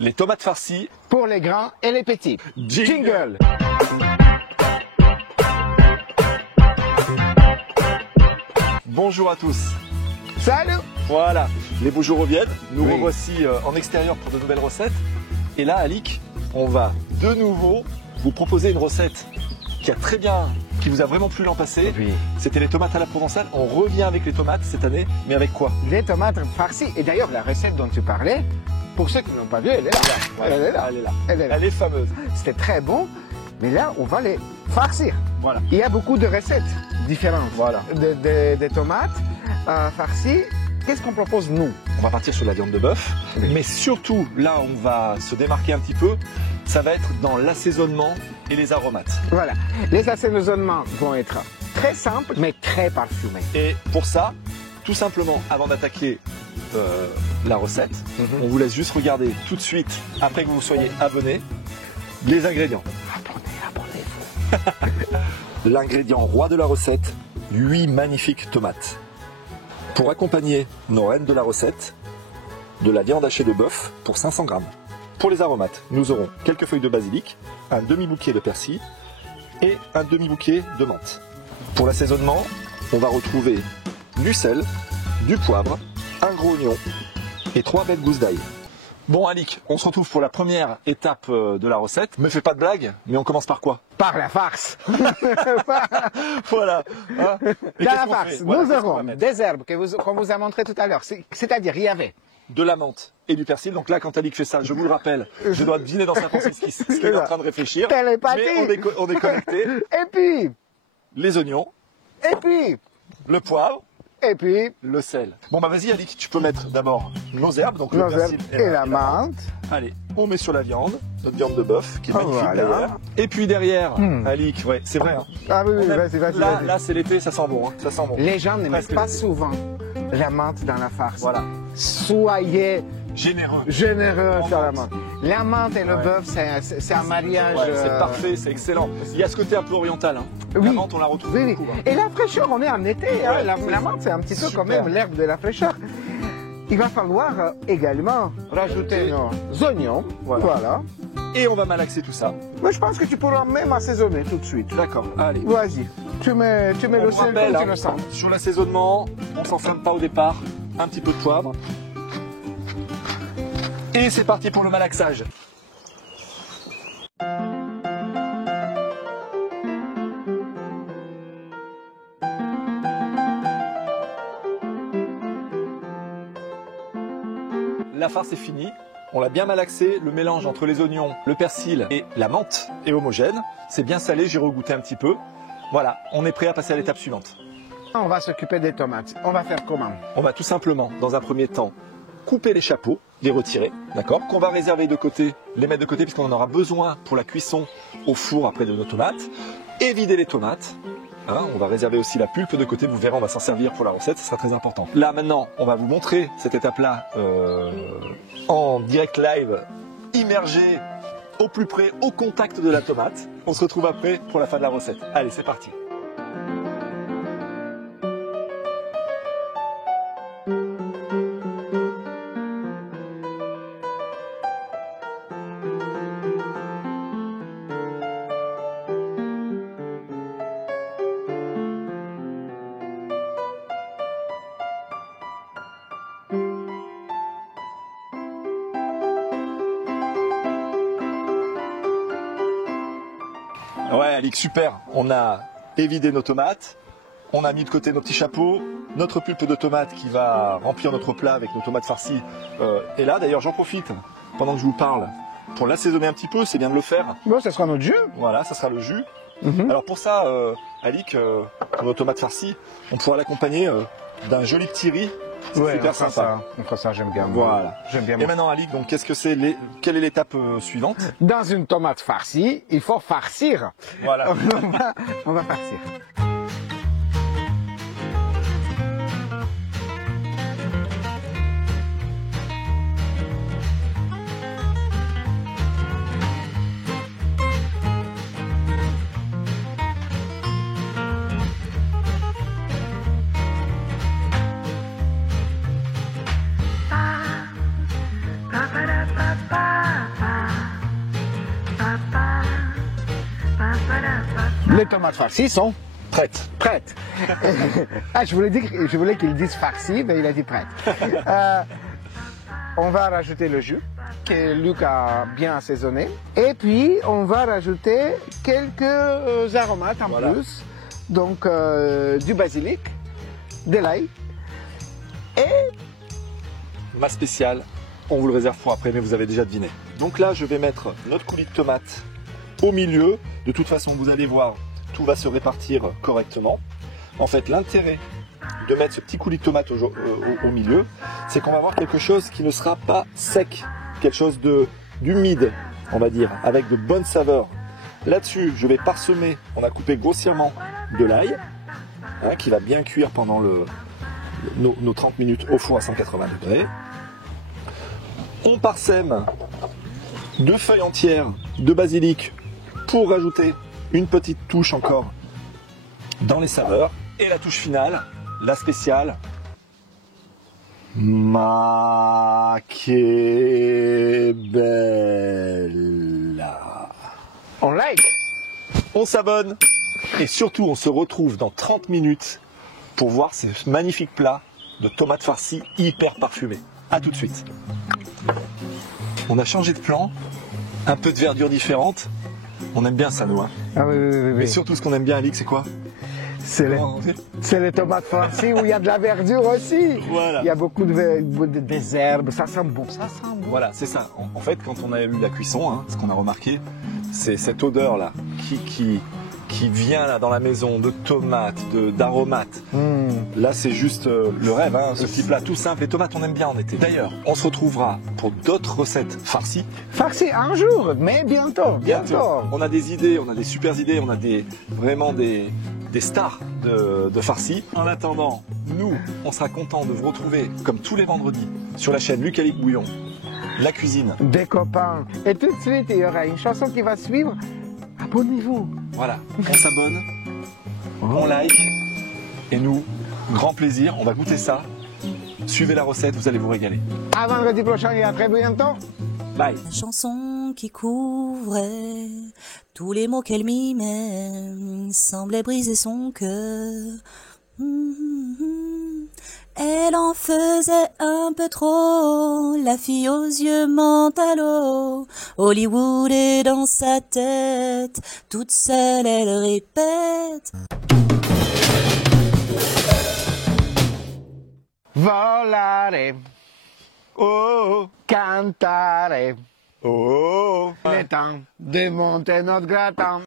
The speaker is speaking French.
Les tomates farcies. Pour les grands et les petits. Jingle. Bonjour à tous. Salut. Voilà, les beaux jours reviennent. Nous Oui. revoici en extérieur pour de nouvelles recettes. Et là, Alix, on va de nouveau vous proposer une recette qui vous a vraiment plu l'an passé. Oui. C'était les tomates à la provençale. On revient avec les tomates cette année, mais avec quoi? Les tomates farcies. Et d'ailleurs, la recette dont tu parlais, pour ceux qui ne l'ont pas vue, elle est là. Voilà, Elle est là. Elle est là. Elle est là. Elle est fameuse. C'était très bon, mais là, on va les farcir. Voilà. Il y a beaucoup de recettes différentes Voilà. de tomates farcies. Qu'est-ce qu'on propose, nous? On va partir sur la viande de bœuf, Oui. mais surtout, là, on va se démarquer un petit peu. Ça va être dans l'assaisonnement et les aromates. Voilà. Les assaisonnements vont être très simples, mais très parfumés. Et pour ça, tout simplement, avant d'attaquer la recette, on vous laisse juste regarder tout de suite, après que vous soyez abonné, les ingrédients. Abonnez-vous. L'ingrédient roi de la recette, 8 magnifiques tomates. Pour accompagner nos reines de la recette, de la viande hachée de bœuf pour 500 grammes. Pour les aromates, nous aurons quelques feuilles de basilic, un demi-bouquet de persil et un demi-bouquet de menthe. Pour l'assaisonnement, on va retrouver du sel, du poivre, un gros oignon et 3 belles gousses d'ail. Bon Alix, on se retrouve pour la première étape de la recette. Me fais pas de blague, mais on commence par quoi? Par la farce. Voilà. Hein. Et Dans qu'est-ce la qu'on farce, fait Voilà, nous qu'est-ce qu'on va aurons mettre des herbes qu'on vous a montré tout à l'heure. C'est-à-dire, il y avait de la menthe et du persil. Donc là, quand Alix fait ça, je vous le rappelle, je dois deviner dans sa pensée ce qu'il est en train de réfléchir. télépathie. Mais on est connecté. Et puis, Les oignons, le poivre, le sel. Bon bah vas-y Alix, tu peux mettre d'abord nos herbes, donc le nos persil herbes et la menthe. Allez, on met sur la viande, notre viande de bœuf qui est magnifique Voilà. d'ailleurs. Et puis derrière, Alix, ouais, c'est vrai. Hein. Ah oui, On aime- vas-y. Là c'est l'été, ça sent bon. Hein. Ça sent bon. Les gens n'aiment Presque pas l'été. souvent la menthe dans la farce. Voilà. Soyez Généreux. généreux En sur la menthe. menthe. La menthe et le Ouais. bœuf, c'est un mariage. Ouais, c'est parfait, c'est excellent. Il y a ce côté un peu oriental. Hein. La Oui. menthe, on la retrouve Oui, oui. beaucoup. Hein. Et la fraîcheur, on est en été. Hein. Ouais, La c'est menthe, c'est un petit peu super. quand même l'herbe de la fraîcheur. Il va falloir également rajouter nos oignons. Voilà. Et on va malaxer tout ça. Mais je pense que tu pourras même assaisonner tout de suite. D'accord, allez. Vas-y. Tu mets On le vous sel rappelle, comme tu hein, le sens. sur l'assaisonnement, on s'enflamme pas au départ. Un petit peu de poivre. Et c'est parti pour le malaxage. La farce est finie. On l'a bien malaxé. Le mélange entre les oignons, le persil et la menthe est homogène. C'est bien salé, j'ai regoûté un petit peu. Voilà, on est prêt à passer à l'étape suivante. On va s'occuper des tomates. On va faire comment? On va tout simplement, dans un premier temps, couper les chapeaux, les retirer, d'accord? Qu'on va réserver de côté, les mettre de côté puisqu'on en aura besoin pour la cuisson au four après de nos tomates. Et vider les tomates. Hein, on va réserver aussi la pulpe de côté, vous verrez, on va s'en servir pour la recette, ce sera très important. Là maintenant, on va vous montrer cette étape-là en direct live, immergé au plus près, au contact de la tomate. On se retrouve après pour la fin de la recette. Allez, c'est parti. Ouais, Alix, super. On a évidé nos tomates, on a mis de côté nos petits chapeaux, notre pulpe de tomate qui va remplir notre plat avec nos tomates farcies est là. D'ailleurs, j'en profite pendant que je vous parle pour l'assaisonner un petit peu, c'est bien de le faire. Bon, ce sera notre jus. Voilà, ça sera le jus. Alors pour ça, Alix, pour nos tomates farcies, on pourra l'accompagner d'un joli petit riz. C'est super sympa. Ça, j'aime bien. Voilà. J'aime bien. Et maintenant, Alix, donc qu'est-ce que c'est quelle est l'étape suivante? Dans une tomate farcie, il faut farcir. Voilà. On va farcir. Les tomates farcies sont Prête. prêtes. Ah, je voulais qu'il dise farcies, mais il a dit prêtes. On va rajouter le jus que Luc a bien assaisonné. Et puis, on va rajouter quelques aromates en Voilà. plus. Donc, du basilic, de l'ail et Ma spéciale, on vous le réserve pour après, mais vous avez déjà deviné. Donc là, je vais mettre notre coulis de tomate au milieu. De toute façon, vous allez voir, tout va se répartir correctement. En fait, l'intérêt de mettre ce petit coulis de tomate au milieu, c'est qu'on va avoir quelque chose qui ne sera pas sec, quelque chose d'humide, on va dire, avec de bonnes saveurs. Là-dessus, je vais parsemer, on a coupé grossièrement de l'ail, hein, qui va bien cuire pendant nos 30 minutes au four à 180 degrés. On parsème 2 feuilles entières de basilic pour rajouter une petite touche encore dans les saveurs. Et la touche finale, la spéciale, ma che bella. on like. On s'abonne et surtout on se retrouve dans 30 minutes pour voir ces magnifiques plats de tomates farcies hyper parfumés. A tout de suite. On a changé de plan, un peu de verdure différente. On aime bien ça, nous. Hein. Ah oui, oui, oui, Mais oui. surtout, ce qu'on aime bien, Alix, c'est quoi? C'est les tomates farcies où il y a de la verdure aussi. Voilà. Il y a beaucoup des herbes, ça sent bon, ça sent bon. Voilà, c'est ça. En fait, quand on a eu la cuisson, hein, ce qu'on a remarqué, c'est cette odeur-là qui vient là dans la maison de tomates, d'aromates. Là, c'est juste le rêve, hein, ce petit plat tout simple. Les tomates, on aime bien en été. D'ailleurs, on se retrouvera pour d'autres recettes farcies. Farcies un jour, mais bientôt. On a des idées, on a des super idées, on a vraiment des stars de farcis. En attendant, nous, on sera content de vous retrouver, comme tous les vendredis, sur la chaîne Luc-Alic Bouillon, la cuisine. Des copains. Et tout de suite, il y aura une chanson qui va suivre. Abonnez-vous. Voilà, on s'abonne, on like, et nous, grand plaisir, on va goûter ça. Suivez la recette, vous allez vous régaler. À vendredi prochain et à très bientôt. Bye. La chanson qui couvrait tous les mots qu'elle mimait semblait briser son cœur. Elle en faisait un peu trop, la fille aux yeux mentalo. Hollywood est dans sa tête, toute seule elle répète. Volare, Oh, cantare. oh, oh. Il est temps de monter notre gratin.